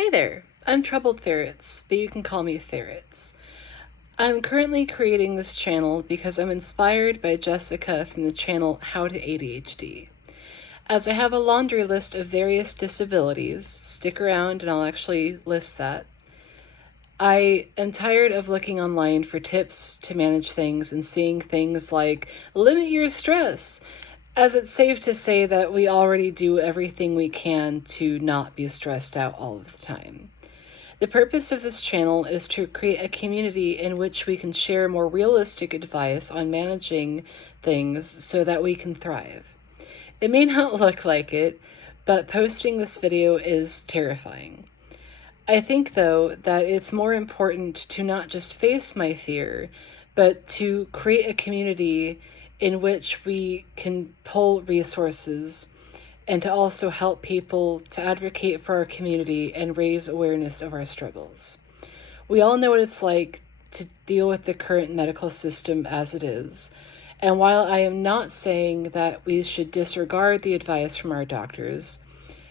Hi there, I'm TroubledFerretz, but you can call me Ferretz. I'm currently creating this channel because I'm inspired by Jessica from the channel To ADHD. As I have a laundry list of various disabilities, stick around and I'll actually list that. I am tired of looking online for tips to manage things and seeing things like limit your stress, as it's safe to say that we already do everything we can to not be stressed out all of the time. The purpose of this channel is to create a community in which we can share more realistic advice on managing things so that we can thrive. It may not look like it, but posting this video is terrifying. I think, though, that it's more important to not just face my fear, but to create a community in which we can pull resources and to also help people to advocate for our community and raise awareness of our struggles. We all know what it's like to deal with the current medical system as it is. And while I am not saying that we should disregard the advice from our doctors,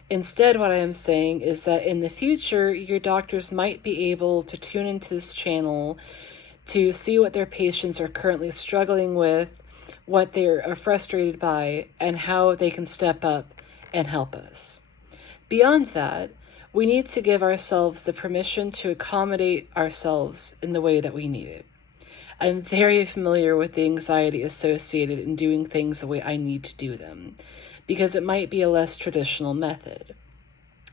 instead what I am saying is that in the future, your doctors might be able to tune into this channel to see what their patients are currently struggling with, what they are frustrated by, and how they can step up and help us. Beyond that, we need to give ourselves the permission to accommodate ourselves in the way that we need it. I'm very familiar with the anxiety associated in doing things the way I need to do them, because it might be a less traditional method.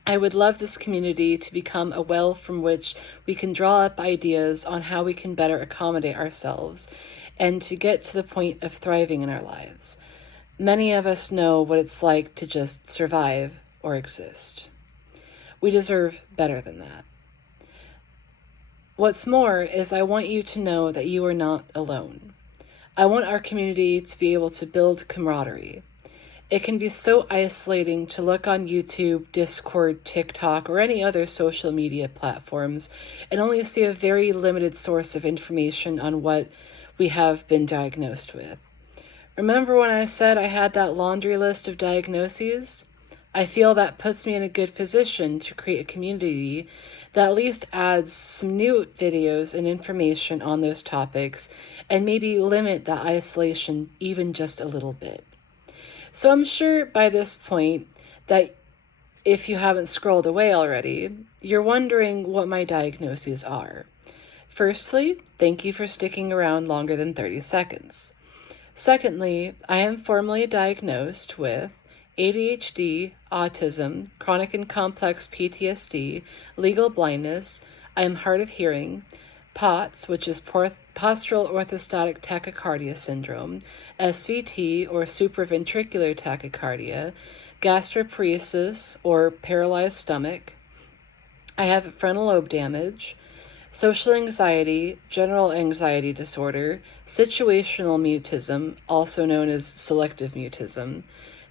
I would love this community to become a well from which we can draw up ideas on how we can better accommodate ourselves and to get to the point of thriving in our lives. Many of us know what it's like to just survive or exist. We deserve better than that. What's more is I want you to know that you are not alone. I want our community to be able to build camaraderie. It can be so isolating to look on YouTube, Discord, TikTok, or any other social media platforms and only see a very limited source of information on what we have been diagnosed with. Remember when I said I had that laundry list of diagnoses? I feel that puts me in a good position to create a community that at least adds some new videos and information on those topics and maybe limit the isolation even just a little bit. So I'm sure by this point that if you haven't scrolled away already, you're wondering what my diagnoses are. Firstly, thank you for sticking around longer than 30 seconds. Secondly, I am formally diagnosed with ADHD, autism, chronic and complex PTSD, legal blindness. I am hard of hearing, POTS, which is postural orthostatic tachycardia syndrome, SVT, or supraventricular tachycardia, gastroparesis, or paralyzed stomach. I have frontal lobe damage, social anxiety, general anxiety disorder, situational mutism, also known as selective mutism,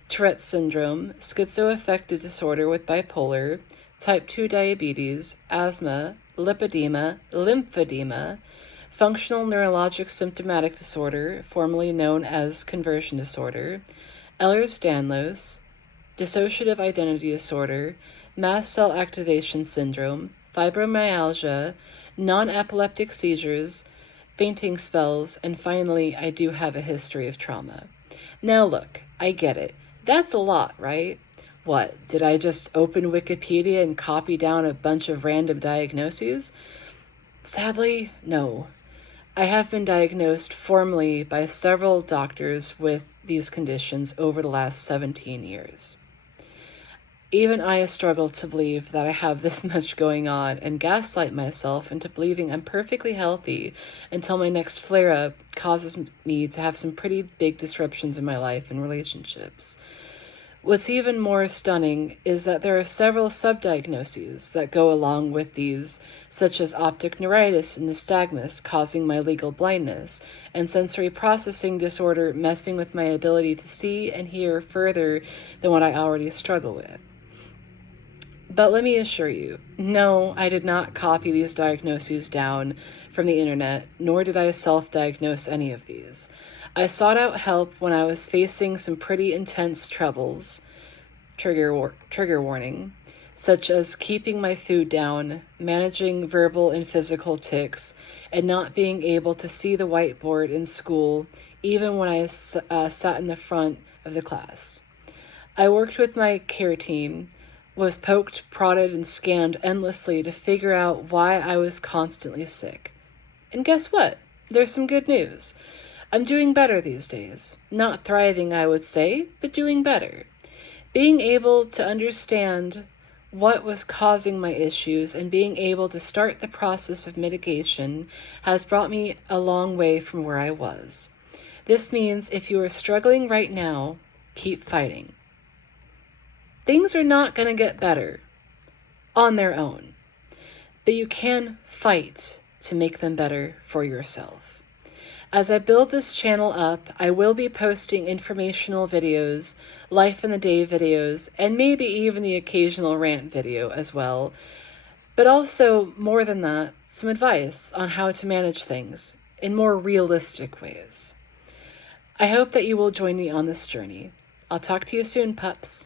Ferretz syndrome, schizoaffective disorder with bipolar, type 2 diabetes, asthma, lipedema, lymphedema, functional neurologic symptomatic disorder, formerly known as conversion disorder, Ehlers-Danlos, dissociative identity disorder, mast cell activation syndrome, fibromyalgia, non-epileptic seizures, fainting spells, and finally, I do have a history of trauma. Now look, I get it. That's a lot, right? What, did I just open Wikipedia and copy down a bunch of random diagnoses? Sadly, no. I have been diagnosed formally by several doctors with these conditions over the last 17 years. Even I struggle to believe that I have this much going on and gaslight myself into believing I'm perfectly healthy until my next flare-up causes me to have some pretty big disruptions in my life and relationships. What's even more stunning is that there are several subdiagnoses that go along with these, such as optic neuritis and nystagmus causing my legal blindness, and sensory processing disorder messing with my ability to see and hear further than what I already struggle with. But let me assure you, no, I did not copy these diagnoses down from the internet, nor did I self-diagnose any of these. I sought out help when I was facing some pretty intense troubles, trigger warning, such as keeping my food down, managing verbal and physical tics, and not being able to see the whiteboard in school, even when I sat in the front of the class. I worked with my care team, was poked, prodded, and scanned endlessly to figure out why I was constantly sick. And guess what? There's some good news. I'm doing better these days. Not thriving, I would say, but doing better. Being able to understand what was causing my issues and being able to start the process of mitigation has brought me a long way from where I was. This means if you are struggling right now, keep fighting. Things are not going to get better on their own, but you can fight to make them better for yourself. As I build this channel up, I will be posting informational videos, life in the day videos, and maybe even the occasional rant video as well. But also, more than that, some advice on how to manage things in more realistic ways. I hope that you will join me on this journey. I'll talk to you soon, pups.